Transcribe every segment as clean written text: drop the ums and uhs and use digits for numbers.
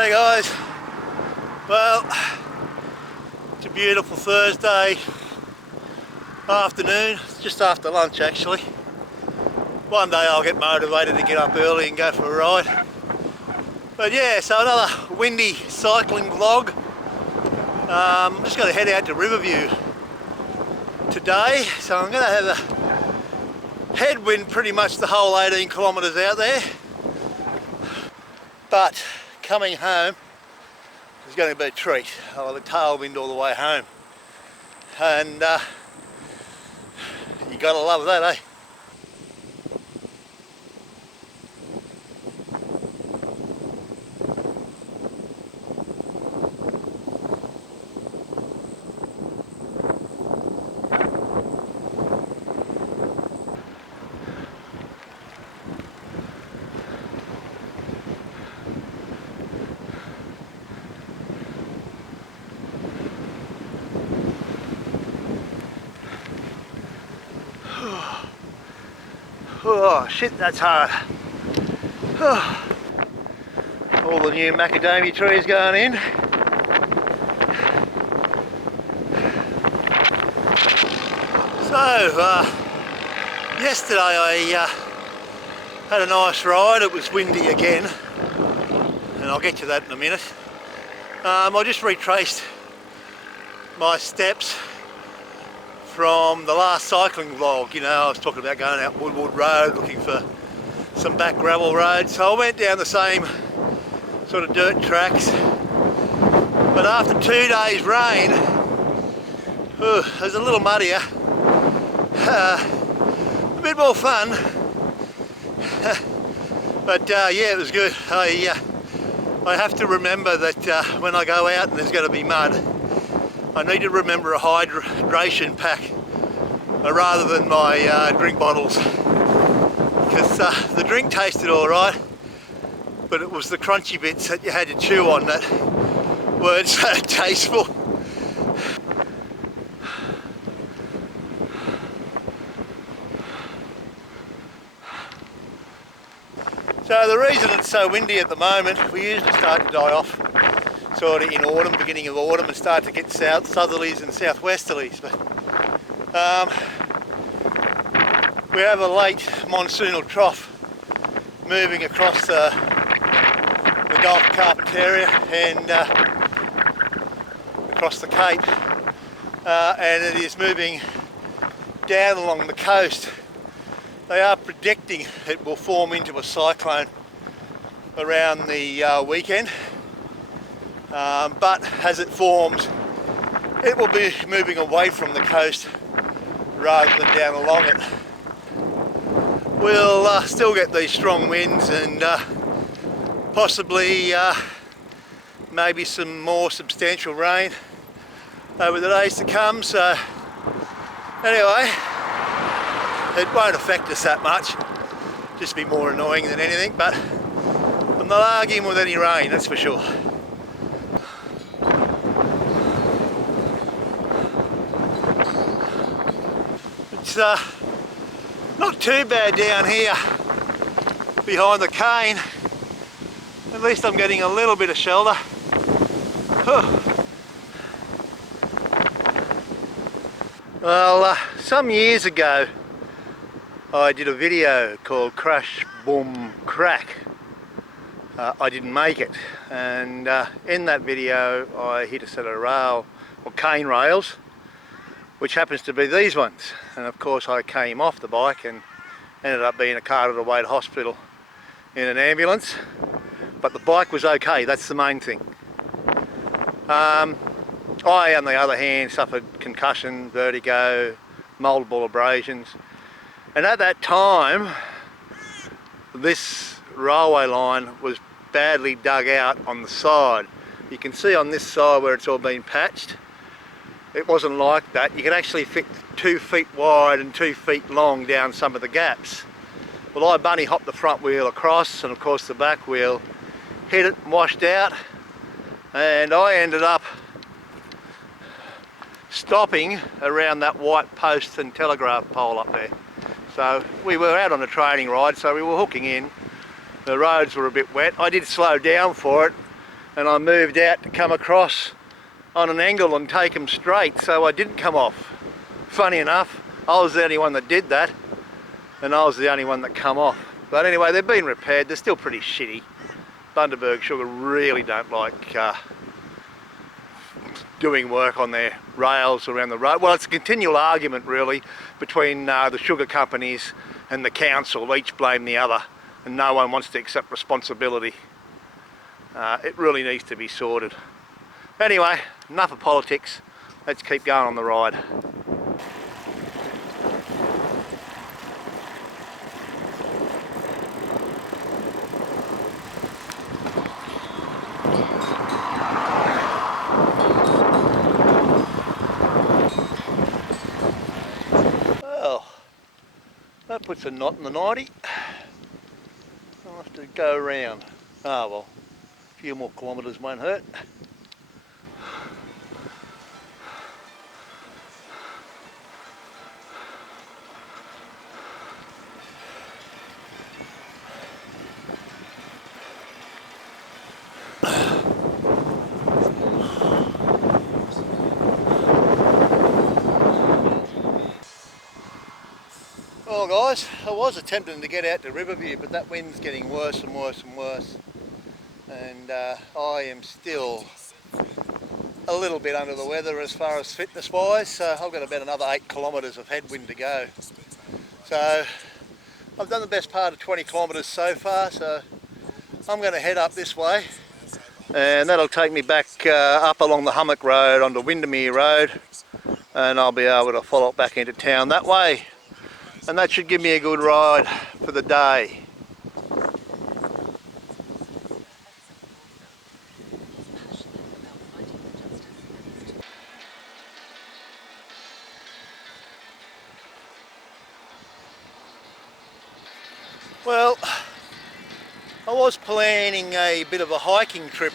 Hey guys, well, it's a beautiful Thursday afternoon, it's just after lunch actually. One day I'll get motivated to get up early and go for a ride. But yeah, so another windy cycling vlog. I'm just going to head out to Riverview today, so I'm going to have a headwind pretty much the whole 18 kilometres out there. But coming home is going to be a treat. I'll have a tailwind all the way home, and you gotta love that, eh? Oh shit, that's hard. All the new macadamia trees going in. So, yesterday I had a nice ride. It was windy again, and I'll get to that in a minute. I just retraced my steps from the last cycling vlog. You know, I was talking about going out Woodwood Road looking for some back gravel roads, so I went down the same sort of dirt tracks, but after 2 days rain, it was a little muddier, a bit more fun, but yeah, it was good. I have to remember that when I go out and there's going to be mud, I need to remember a hydration pack rather than my drink bottles, because the drink tasted alright, but it was the crunchy bits that you had to chew on that weren't so tasteful. So the reason it's so windy at the moment, we usually start to die off sort of in autumn, beginning of autumn, and start to get southerlies and southwesterlies, but we have a late monsoonal trough moving across the Gulf of Carpentaria and across the Cape, and it is moving down along the coast. They are predicting it will form into a cyclone around the weekend. But as it forms, it will be moving away from the coast rather than down along it. We'll still get these strong winds and possibly maybe some more substantial rain over the days to come. So anyway, it won't affect us that much, just be more annoying than anything, but I'm not arguing with any rain, that's for sure. It's not too bad down here behind the cane. At least I'm getting a little bit of shelter. Well, some years ago I did a video called Crash Boom Crack. I didn't make it, and in that video I hit a set of rail or cane rails, which happens to be these ones, and of course I came off the bike and ended up being carted away to hospital in an ambulance, but the bike was okay, that's the main thing. I, on the other hand, suffered concussion, vertigo, multiple abrasions, and at that time this railway line was badly dug out on the side. You can see on this side where it's all been patched. It wasn't like that. You could actually fit 2 feet wide and 2 feet long down some of the gaps. Well, I bunny hopped the front wheel across, and of course the back wheel hit it and washed out, and I ended up stopping around that white post and telegraph pole up there. So we were out on a training ride, so we were hooking in. The roads were a bit wet. I did slow down for it, and I moved out to come across on an angle and take them straight, so I didn't come off. Funny enough, I was the only one that did that, and I was the only one that come off. But anyway, they've been repaired. They're still pretty shitty. Bundaberg Sugar really don't like doing work on their rails around the road. Well, it's a continual argument really between the sugar companies and the council. Each blame the other and no one wants to accept responsibility. It really needs to be sorted. Anyway, enough of politics. Let's keep going on the ride. That puts a knot in the 90. I'll have to go around. Ah well, a few more kilometres won't hurt. Well guys, I was attempting to get out to Riverview, but that wind's getting worse and worse and worse. And I am still a little bit under the weather as far as fitness wise, so I've got about another 8 kilometres of headwind to go. So I've done the best part of 20 kilometres so far, so I'm going to head up this way, and that'll take me back up along the Hummock Road onto Windermere Road, and I'll be able to follow it back into town that way. And that should give me a good ride for the day. Well, I was planning a bit of a hiking trip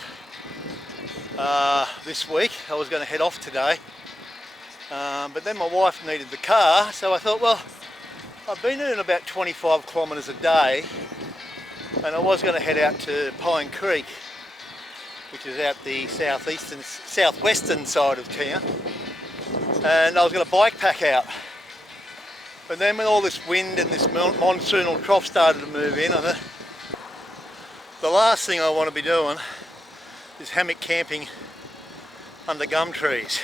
this week. I was going to head off today, but then my wife needed the car, so I thought, well, I've been doing about 25 kilometres a day, and I was going to head out to Pine Creek, which is out the southwestern side of town, and I was going to bike pack out. But then when all this wind and this monsoonal trough started to move in, I thought, the last thing I want to be doing is hammock camping under gum trees.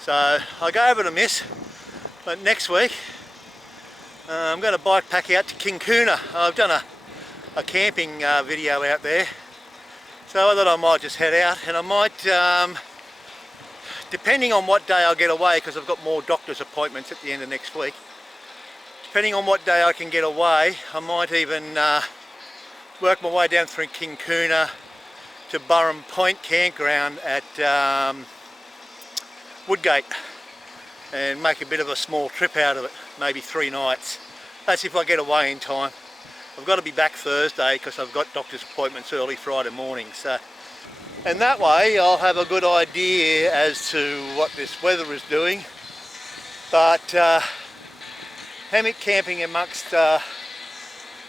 So I gave it a miss, but next week I'm going to bike pack out to Kincuna. I've done a camping video out there, so I thought I might just head out, and I might, depending on what day I'll get away, because I've got more doctor's appointments at the end of next week, depending on what day I can get away, I might even work my way down through Kincuna to Burrum Point campground at Woodgate, and make a bit of a small trip out of it, maybe 3 nights. That's if I get away in time. I've got to be back Thursday because I've got doctor's appointments early Friday morning. So, and that way I'll have a good idea as to what this weather is doing. But hammock camping amongst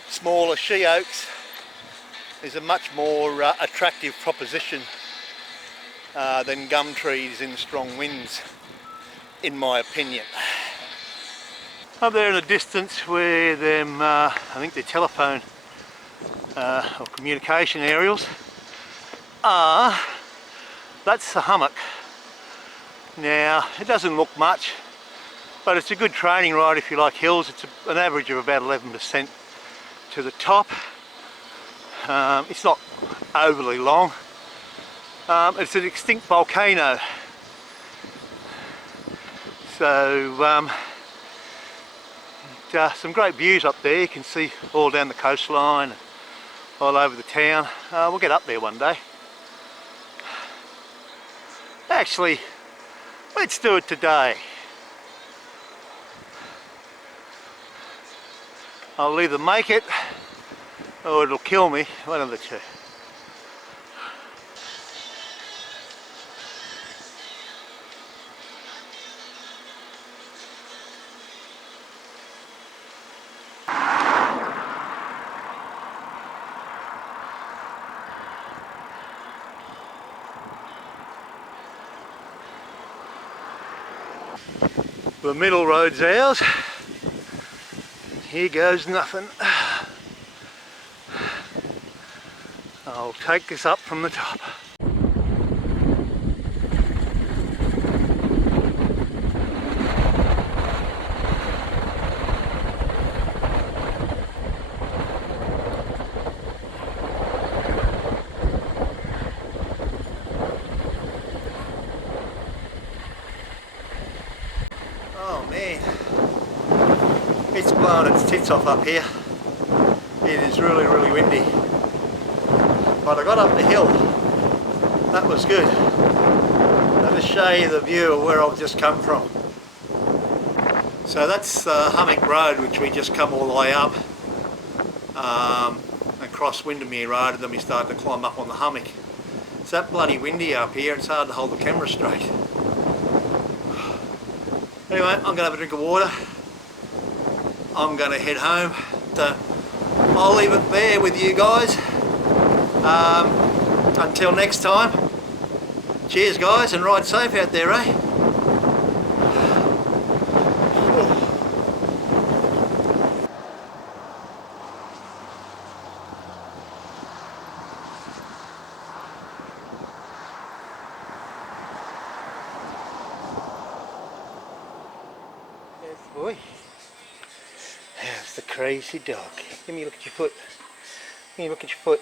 smaller she oaks is a much more attractive proposition than gum trees in strong winds, in my opinion. Up there in the distance where them, I think they're telephone or communication aerials are, that's the hummock. Now it doesn't look much, but it's a good training ride if you like hills. It's an average of about 11% to the top. It's not overly long. It's an extinct volcano, so some great views up there. You can see all down the coastline, all over the town. We'll get up there one day. Actually, let's do it today. I'll either make it or it'll kill me, one of the two. The middle road's ours. Here goes nothing. I'll take this up from the top. Oh man, it's blowing its tits off up here. It is really, really windy. But I got up the hill. That was good. Let me show you the view of where I've just come from. So that's the Hummock Road, which we just come all the way up across Windermere Road, and then we start to climb up on the hummock. It's that bloody windy up here, it's hard to hold the camera straight. Anyway, I'm going to have a drink of water. I'm going to head home. So I'll leave it there with you guys. Until next time. Cheers guys, and ride safe out there, eh? There's the boy. There's the crazy dog. Give me a look at your foot. Give me a look at your foot.